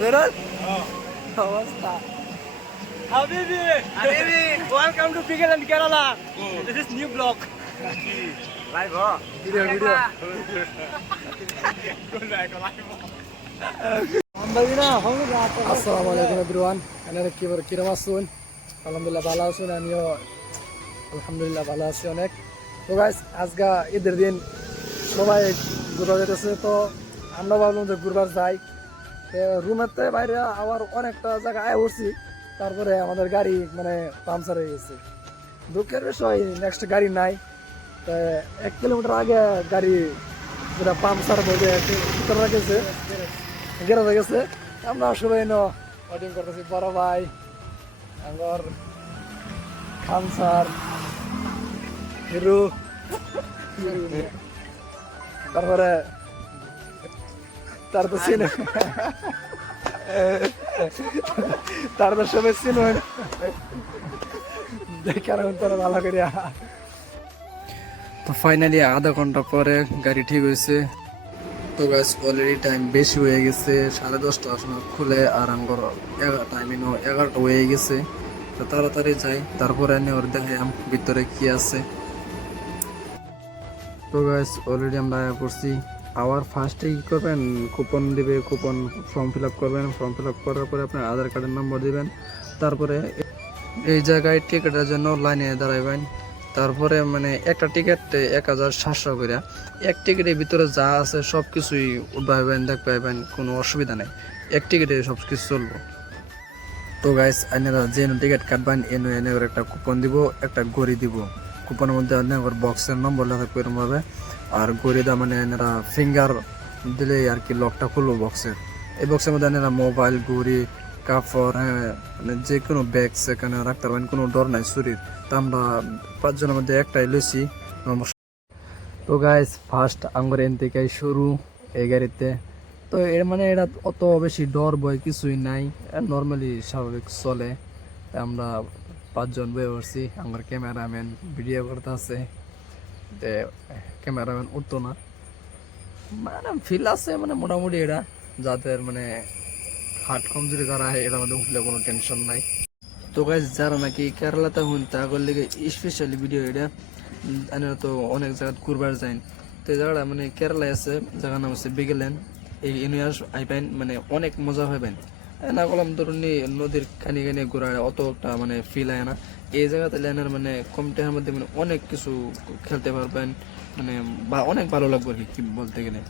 Berat? অবস্থা Habibi, welcome to Pickle and Kerala. This is new vlog. Live, video. আসসালামু আলাইকুম everyone. আপনারা কিরকম আছেন? আলহামদুলিল্লাহ ভালো আছেন, আমিও আলহামদুলিল্লাহ ভালো আছি অনেক। তো গাইস, আজকে ঈদের দিন সবাই ঘুরবার যেতেছে, তো আমরা ভাবলাম যে ঘুরবার যাই। রুমেতে বাইরে আবার অনেকটা জায়গা আয় উঠছি, তারপরে আমাদের গাড়ি মানে পাংচার হয়ে গেছে। দুঃখের বিষয় নেক্সট গাড়ি নাই। 1 কিলোমিটার আগে গাড়ি যেটা পাংচার বলে ভিতরে গেছে, গেরাজে গেছে। আমরা সবাই ওয়েটিং করতেছি, বড় ভাই আমার খান স্যার, হিরু, তারপরে তার তো চিনে, তার তো সবাই চিনুন দেখার তারা ভালো করে। তো ফাইনালি আধা ঘন্টা পরে গাড়ি ঠিক হয়েছে। তো গাইস, অলরেডি টাইম বেশি হয়ে গেছে, 10:30টার সময় খুলে, আর আঙ্গর টাইম 11টা হয়ে গেছে। তো তাড়াতাড়ি যাই, তারপরে ওর দেখাম ভিতরে কি আছে। তো গাইস, অলরেডি আমরা করছি। আবার ফার্স্টে কি করবেন, কুপন দিবে, কুপন ফর্ম ফিল আপ করবেন। ফর্ম ফিল আপ করার পরে আপনার আধার কার্ডের নম্বর দিবেন। তারপরে এই জায়গায় টিকিটের জন্য লাইনে দাঁড়াইবেন। তারপরে মানে একটা টিকিট 1700 করে। এক টিকিটের ভিতরে যা আছে সব কিছুই উঠবাইবেন, দেখ পাইবেন, কোনো অসুবিধা নেই। এক টিকিটে সব কিছু চলবো। তো গাইস, আপনারা যে টিকিট কাটবেন এনে একটা কুপন দিব, একটা ঘড়ি দিব। কুপনের মধ্যে আপনার বক্সের নম্বর লেখা এরকমভাবে, আর ঘড়িটা মানে এনারা ফিঙ্গার দিলে আর কি লকটা খুলবো বক্সের। এই বক্সের মধ্যে এনারা মোবাইল, ঘড়ি, কাপড়, মানে যে কোনো ব্যাগ সেখানে রাখতে পারবেন, কোনো ডর নাই চুরির। তো আমরা 5 জনের মধ্যে একটাই লইছি। তো গাইস, ফার্স্ট আঙ্গুর এন থেকে শুরু এই গাড়িতে। তো এর মানে এটা অত বেশি ডর ভয় কিছুই নাই, নর্মালি স্বাভাবিক চলে। আমরা 5 জন বয়ে পড়ছি, আমার ক্যামেরাম্যান ভিডিও করতে আছে, ক্যামেরাম্যান উঠতো না, মানে ফিল আছে মানে মোটামুটি। এটা যাদের মানে হার্ট কমজোরি যারা এটার মধ্যে উঠলে কোনো টেনশন নাই। তো গাইস, যারা নাকি কেরালাতে হুন তাগর লেগে স্পেশালি ভিডিও এটা। আপনারা তো অনেক জায়গা ঘুরবার যান, তো এই জায়গাটা মানে কেরালায় আছে, জায়গার নাম হচ্ছে বিগেল্যান্ড। এই ইউনিভার্স আইবেন, মানে অনেক মজা হবেন। না বললাম ধরুন নদীর কানি কানি ঘোরার অত একটা মানে ফিল হয় না। এই জায়গাতে ল্যান্ডের মানে কম টাইমের মধ্যে মানে অনেক কিছু খেলতে পারবেন, মানে বা অনেক ভালো লাগবে আর কি বলতে গেলে।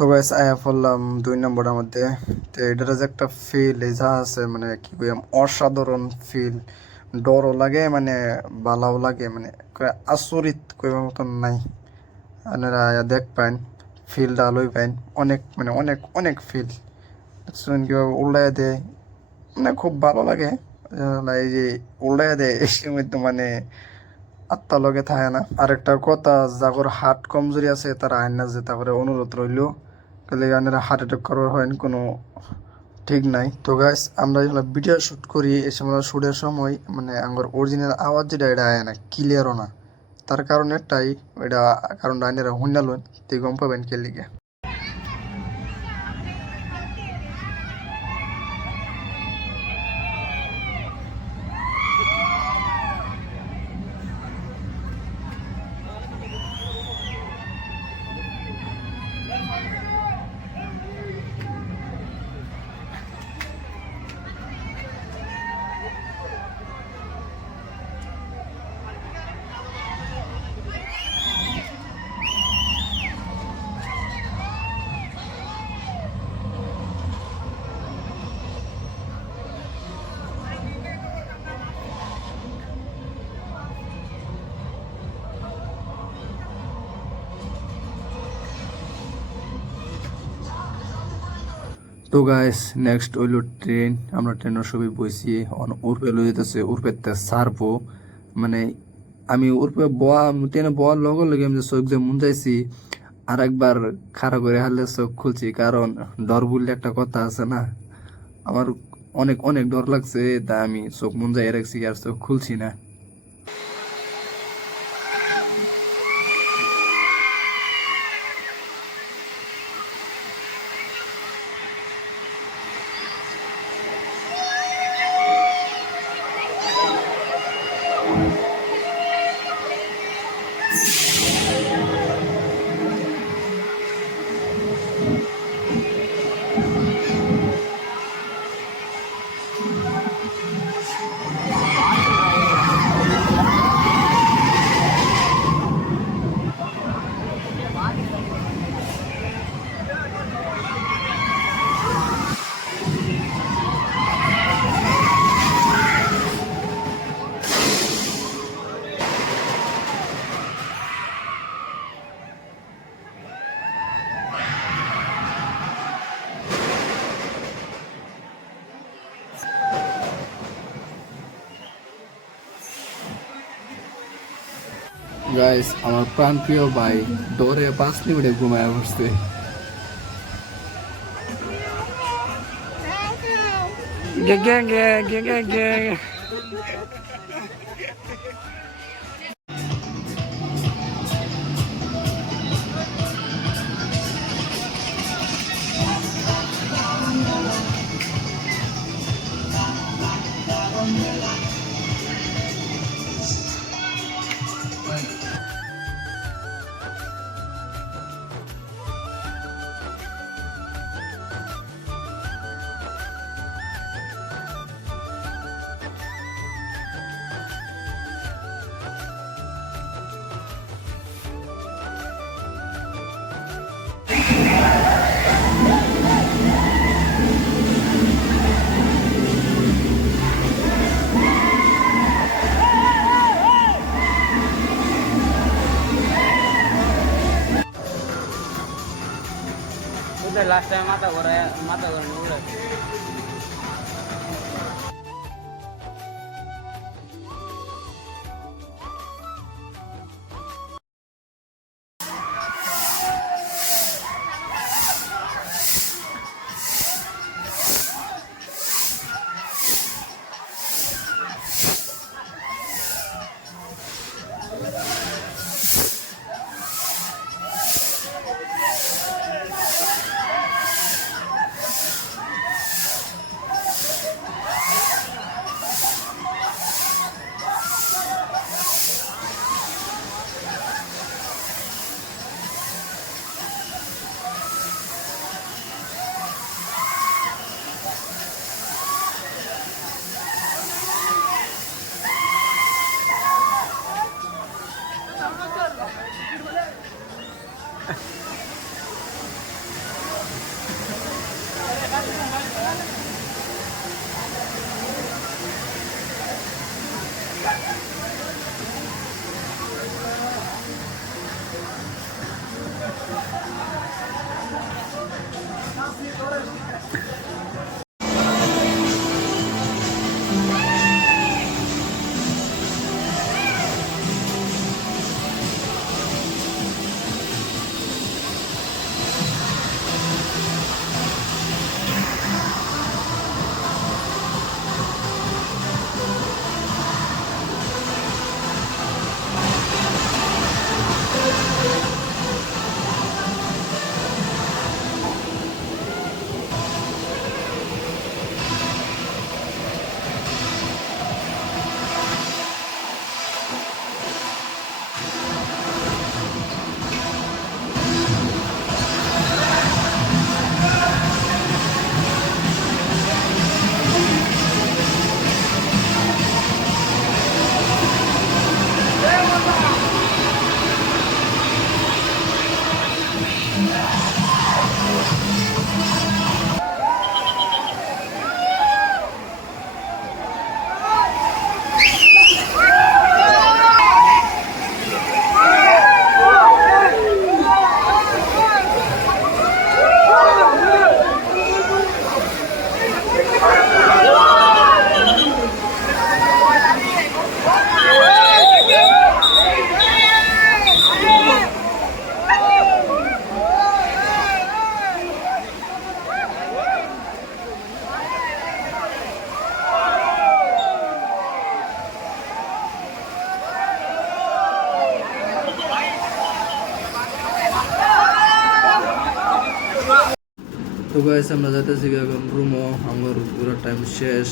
তো গাইস, আয়া পড়লাম 2 নম্বরের মধ্যে। তো এটার যে একটা ফিল এই যা আছে, মানে কি কইম, অসাধারণ ফিল। ডরও লাগে, মানে ভালোও লাগে, মানে আচরিত কইবার মতন নাই। আপনারা আয়া দেখ পাইন, ফিলটা লই পাইন, অনেক মানে অনেক অনেক ফিল। দেখছেন কীভাবে উল্টায় দেয়, মানে খুব ভালো লাগে। এই যে উল্টায় দেয় এই সময় তো মানে আত্মা লগে থাকে না। আরেকটা কথা, যাগর হার্ট কমজোরি আছে তারা আইন না যে, তারপরে অনুরোধ রইল, তাহলে আনেরা হার্ট অ্যাটাক করার হয় কোনো ঠিক নাই। তো গাইস, আমরা যখন ভিডিও শ্যুট করি এই সময় শ্যুটের সময় মানে আমার অরিজিনাল আওয়াজ যেটা এটা আয় না, ক্লিয়ারও না। তার কারণে একটাই, এটা কারণ আইনেরা হুন্ডালন তুই গম পাবেন কে লিগে। তো গাইস নেক্সট হইলো ট্রেন। আমরা ট্রেনের সবই বসি, উর্পে লই যেতেছে, উর্পেতে সারবো। মানে আমি উর্পে বয়া ট্রেনে বয়ার লগে লগে আমি যে চোখ যে মুঞ্জাইছি, আর একবার খাড়া করে হারলে চোখ খুলছি, কারণ ডর বললে একটা কথা আছে না। আমার অনেক অনেক ডর লাগছে, তাই আমি চোখ মুঞ্জাই রাখছি আর চোখ খুলছি না। গাইস আমার প্রাণ প্রিয় ভাই ডোরে 5 মিনিটে ঘুমায় বসছে। গে গে গে গে গে গে। লাস্ট টাইম মাথা ঘুরে উড়ে তো গাইস আমরা যাইতেছি এখন রুমও আমার পুরো টাইম শেষ।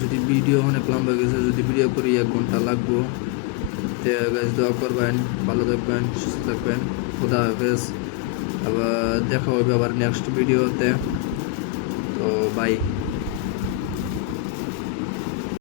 যদি ভিডিও অনেক লম্বা হয়ে গেছে, যদি ভিডিও করি 1 ঘন্টা লাগবো। তো গাইস দোয়া করবেন, ভালো থাকবেন, সুস্থ থাকবেন। খুদা হাফেজ। আবার দেখা হবে আবার নেক্সট ভিডিওতে। তো বাই।